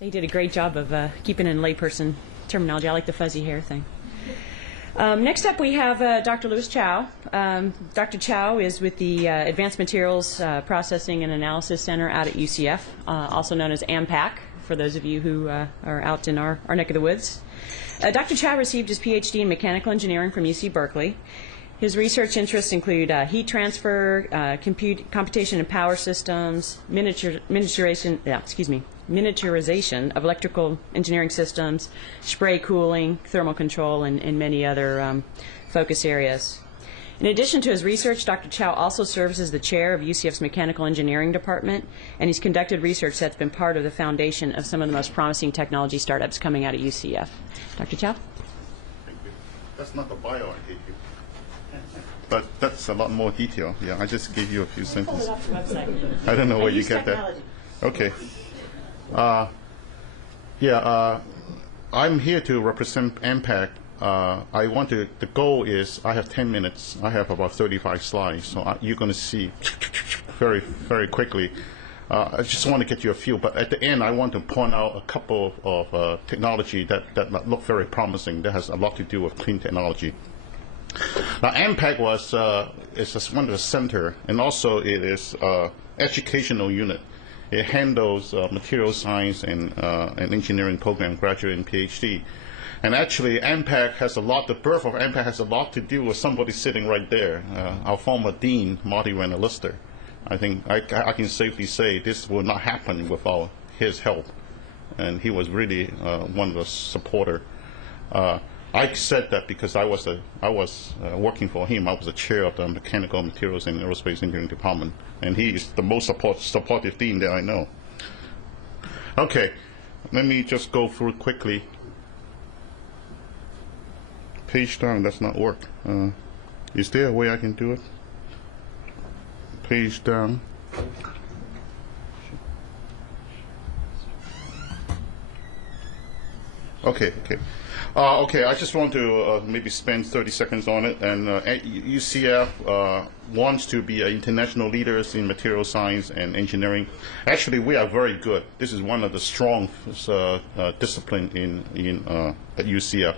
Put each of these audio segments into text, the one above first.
So he did a great job of keeping in layperson terminology. I like the fuzzy hair thing. Next up, we have Dr. Louis Chow. Dr. Chow is with the Advanced Materials Processing and Analysis Center out at UCF, also known as AMPAC, for those of you who are out in our neck of the woods. Dr. Chow received his PhD in mechanical engineering from UC Berkeley. His research interests include heat transfer, computation and power systems, miniaturization of electrical engineering systems, spray cooling, thermal control, and many other focus areas. In addition to his research, Dr. Chow also serves as the chair of UCF's Mechanical Engineering Department, and he's conducted research that's been part of the foundation of some of the most promising technology startups coming out of UCF. Dr. Chow? Thank you. That's not the bio I gave you. But that's a lot more detail. Yeah, I just gave you a few sentences. Pull it off the website. I don't know where you get that. Okay. I'm here to represent AMPAC. The goal is I have 10 minutes. I have about 35 slides, so you're going to see very, very quickly. I just want to get you a feel, but at the end, I want to point out a couple of technology that look very promising, that has a lot to do with clean technology. Now, AMPAC is just one of the center, and also it is educational unit. It handles material science and engineering program, graduate and PhD. And actually, the birth of AMPAC has a lot to do with somebody sitting right there, our former dean, Marty Van-Lister. I think I can safely say this will not happen without his help, and he was really one of the supporters. I said that because I was working for him. I was the chair of the Mechanical Materials and Aerospace Engineering Department, and he is the most supportive dean that I know. Okay, let me just go through quickly. Page down does not work. Is there a way I can do it? Page down. Okay. I just want to maybe spend 30 seconds on it. And UCF wants to be international leaders in material science and engineering. Actually, we are very good. This is one of the strong discipline at UCF.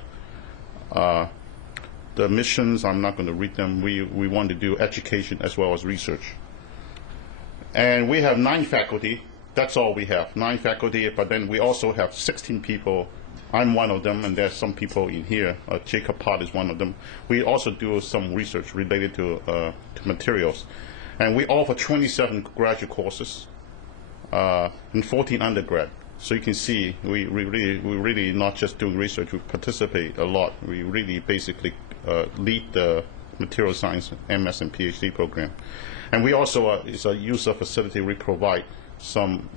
The missions, I'm not going to read them. We want to do education as well as research. And we have 9 faculty. That's all we have, 9 faculty. But then we also have 16 people. I'm one of them, and there's some people in here. Jacob Pott is one of them. We also do some research related to materials. And we offer 27 graduate courses and 14 undergrad. So you can see we really not just doing research, we participate a lot. We really basically lead the material science MS and PhD program. And we also, it's a user facility, we provide some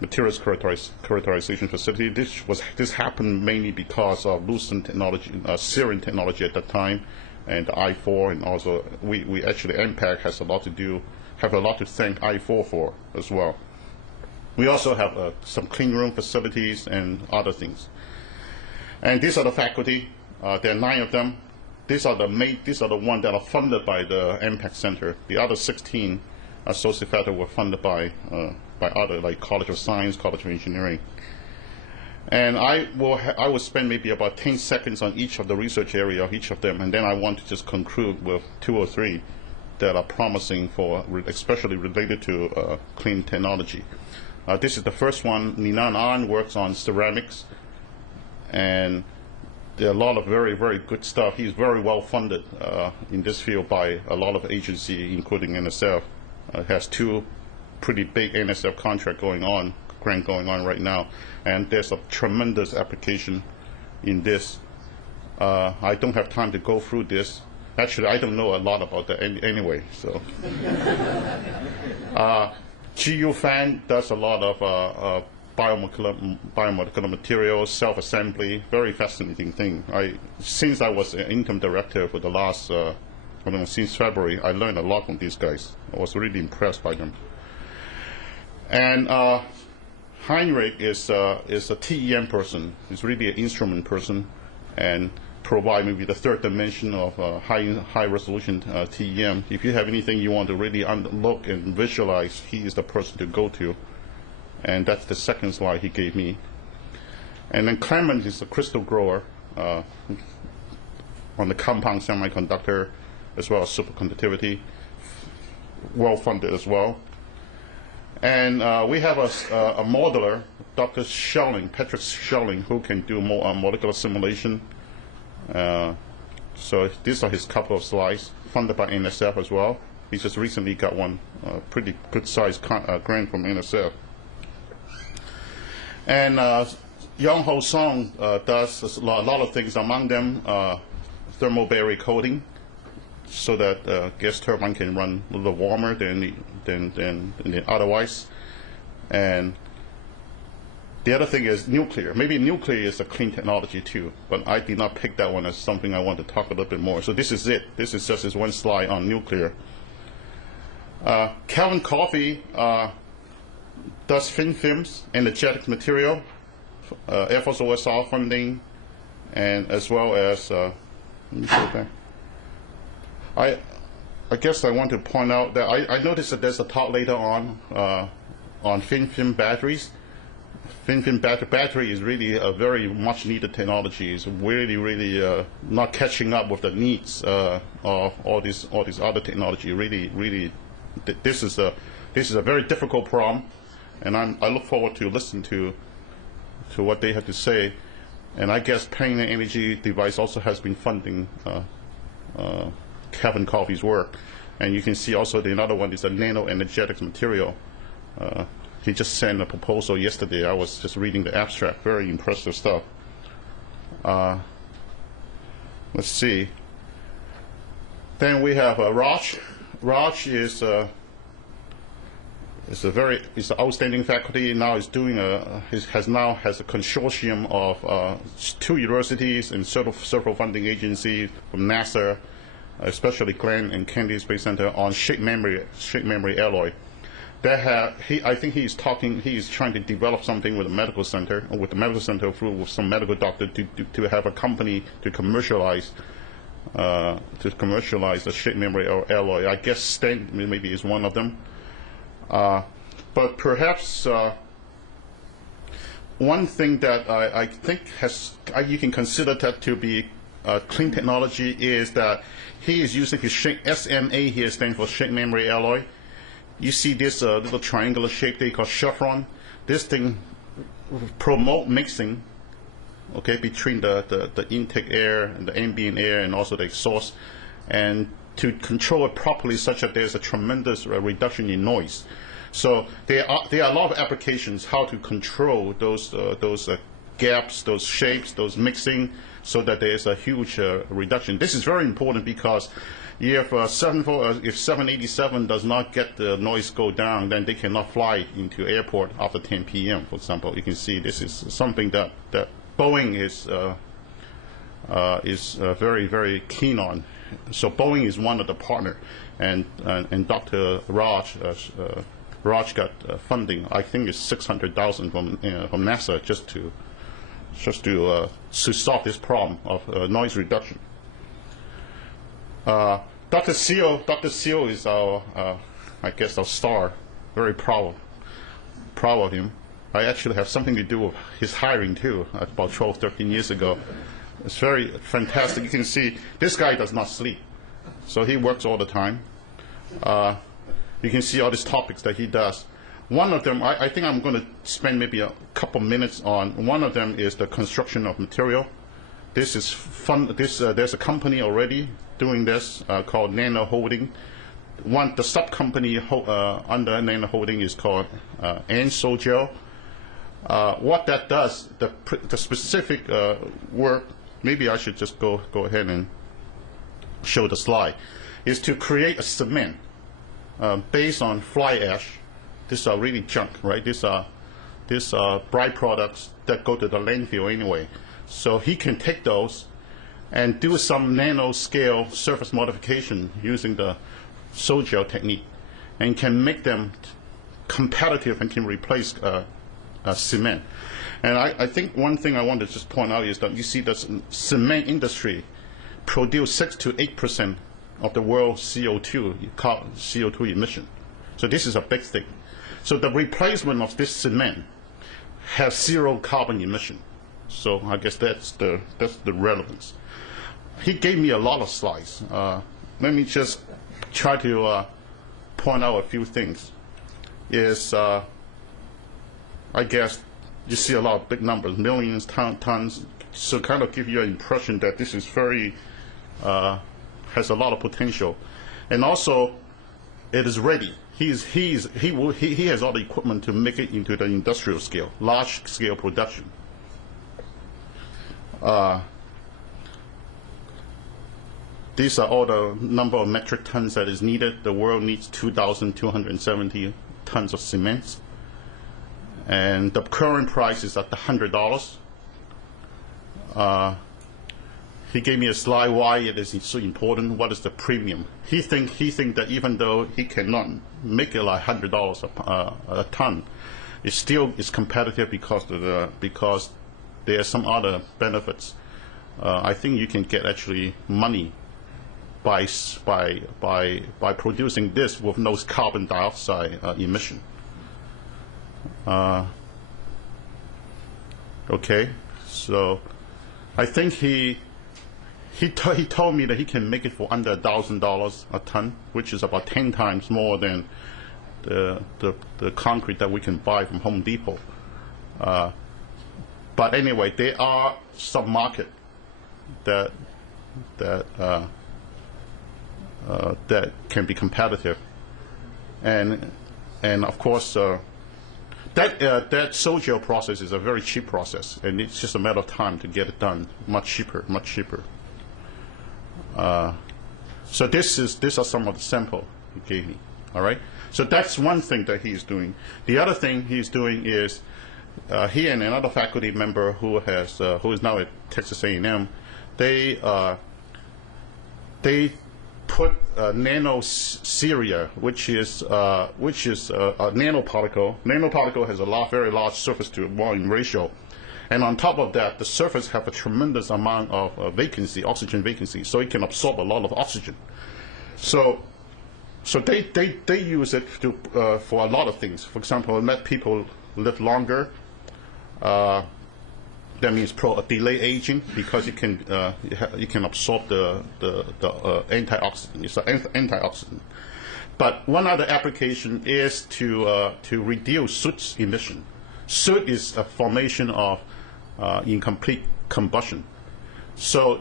materials characterization facility. This happened mainly because of Lucent technology, Syrian technology at that time, and the I4, and also we actually AMPAC have a lot to thank I4 for as well. We also have some clean room facilities and other things. And these are the faculty. There are 9 of them. These are the ones that are funded by the AMPAC Center. The other 16 associate faculty were funded by other, like College of Science, College of Engineering. And I will spend maybe about 10 seconds on each of the research area of each of them, and then I want to just conclude with 2 or 3 that are promising especially related to clean technology. This is the first one. Ninan An works on ceramics, and there are a lot of very, very good stuff. He's very well funded in this field by a lot of agencies, including NSF. Has 2 pretty big NSF grant going on right now, and there's a tremendous application in this. I don't have time to go through this. Actually, I don't know a lot about that anyway. So, GU Fan does a lot of biomolecular materials, self-assembly, very fascinating thing. Since I was an interim director for the last, since February, I learned a lot from these guys. I was really impressed by them. And Heinrich is a TEM person. He's really an instrument person, and provide maybe the 3rd dimension of high resolution TEM. If you have anything you want to really look and visualize, he is the person to go to. And that's the second slide he gave me. And then Clement is a crystal grower on the compound semiconductor as well as superconductivity, well funded as well. And we have a modeler, Dr. Schelling, Patrick Schelling, who can do more molecular simulation. So these are his couple of slides, funded by NSF as well. He just recently got one pretty good sized grant from NSF. And Young Ho Song does a lot of things, among them thermal barrier coating, so that gas turbine can run a little warmer than otherwise. And the other thing is nuclear. Maybe nuclear is a clean technology too, but I did not pick that one as something I want to talk a little bit more. So this is it. This is just this one slide on nuclear. Calvin Coffey does thin films, energetic material, Air Force OSR funding, and as well as, let me go back. I guess I want to point out that I noticed that there's a talk later on thin film batteries. Thin film battery is really a very much needed technology. It's really not catching up with the needs of all these other technology. Really, this is a very difficult problem, and I look forward to listen to what they have to say. And I guess Planar Energy Device also has been funding Kevin Coffey's work. And you can see also the another one is a nano-energetic material. He just sent a proposal yesterday. I was just reading the abstract. Very impressive stuff. Let's see. Then we have Raj. Raj is an outstanding faculty. Now is doing has a consortium of 2 universities and several funding agencies from NASA, especially Glenn and Kennedy Space Center, on shape memory alloy. I think he is trying to develop something with the medical center, with some medical doctor to have a company to commercialize the shape memory alloy. I guess Stan maybe is one of them. But perhaps one thing that I think you can consider that to be clean technology is that he is using his SMA here, stands for shape memory alloy. You see this little triangular shape they call chevron. This thing promote mixing, okay, between the intake air and the ambient air and also the exhaust, and to control it properly such that there's a tremendous reduction in noise. So there are a lot of applications how to control those gaps, those shapes, those mixing, so that there is a huge reduction. This is very important because if 787 does not get the noise go down, then they cannot fly into airport after 10 p.m. For example, you can see this is something that Boeing is very, very keen on. So Boeing is one of the partner, and Dr. Raj got funding. I think it's $600,000 from NASA just to solve this problem of noise reduction. Dr. Seal is our, I guess, our star. Very proud of him. I actually have something to do with his hiring too, about 12, 13 years ago. It's very fantastic. You can see this guy does not sleep, so he works all the time. You can see all these topics that he does. One of them, I think I'm going to spend maybe a couple minutes on. One of them is the construction of material. This is fun. There's a company already doing this called Nano Holding. The sub company under Nano Holding is called Ansogel. What that does, the specific work, maybe I should just go ahead and show the slide, is to create a cement based on fly ash. These are really junk, right? These are byproducts that go to the landfill anyway. So he can take those and do some nanoscale surface modification using the Sogel technique, and can make them competitive and can replace cement. And I think one thing I want to just point out is that you see the cement industry produce 6 to 8% of the world's CO2 emission. So this is a big thing. So the replacement of this cement has zero carbon emission. So I guess that's the relevance. He gave me a lot of slides. Let me just try to point out a few things. I guess you see a lot of big numbers, millions, tons. So kind of give you an impression that this is very has a lot of potential, and also it is ready. He has all the equipment to make it into the industrial scale, large scale production. These are all the number of metric tons that is needed. The world needs 2,270 tons of cement, and the current price is at $100. He gave me a slide why it is so important. What is the premium? He think that even though he cannot make it like $100 a ton, it still is competitive because there are some other benefits. I think you can get actually money by producing this with no carbon dioxide emission. Okay, so I think he told me that he can make it for under $1,000 a ton, which is about 10 times more than the concrete that we can buy from Home Depot. But anyway, there are some market that can be competitive, and of course that social process is a very cheap process, and it's just a matter of time to get it done. Much cheaper. So these are some of the sample he gave me. All right. So that's one thing that he's doing. The other thing he's doing is he and another faculty member who is now at Texas A&M, they put nanoceria, which is a nanoparticle. Nanoparticle has a very large surface to volume ratio, and on top of that, the surface have a tremendous amount of vacancy, oxygen vacancy, so it can absorb a lot of oxygen. So they use it for a lot of things. For example, let people live longer. That means delay aging because you can absorb the antioxidant. It's an antioxidant. But one other application is to reduce soot emission. Soot is a formation of incomplete combustion. So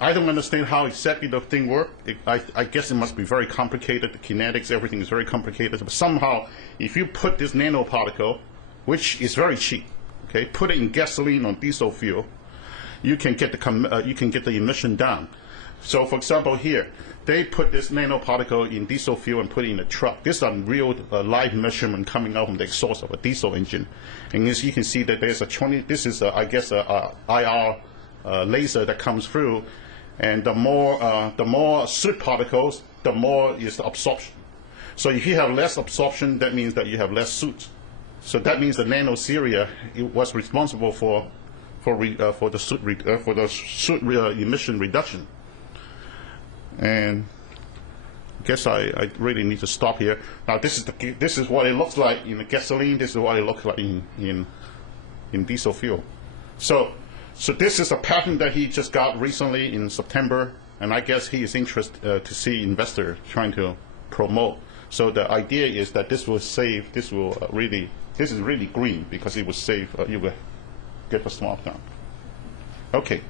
I don't understand how exactly the thing works. I guess it must be very complicated. The kinetics, everything is very complicated. But somehow, if you put this nanoparticle, which is very cheap, okay, put it in gasoline or diesel fuel, you can get the emission down. So, for example, here they put this nanoparticle in diesel fuel and put it in a truck. This is a real live measurement coming out from the exhaust of a diesel engine, and as you can see that there's this is I guess a IR laser that comes through, and the more soot particles, the more is the absorption. So if you have less absorption, that means that you have less soot. So that means the nanoceria was responsible for the soot emission reduction. And I guess I really need to stop here. Now this is what it looks like in the gasoline. This is what it looks like in diesel fuel. So this is a patent that he just got recently in September, and I guess he is interested to see investors trying to promote. So the idea is that this is really green because it will save, you will get the smoke down. Okay.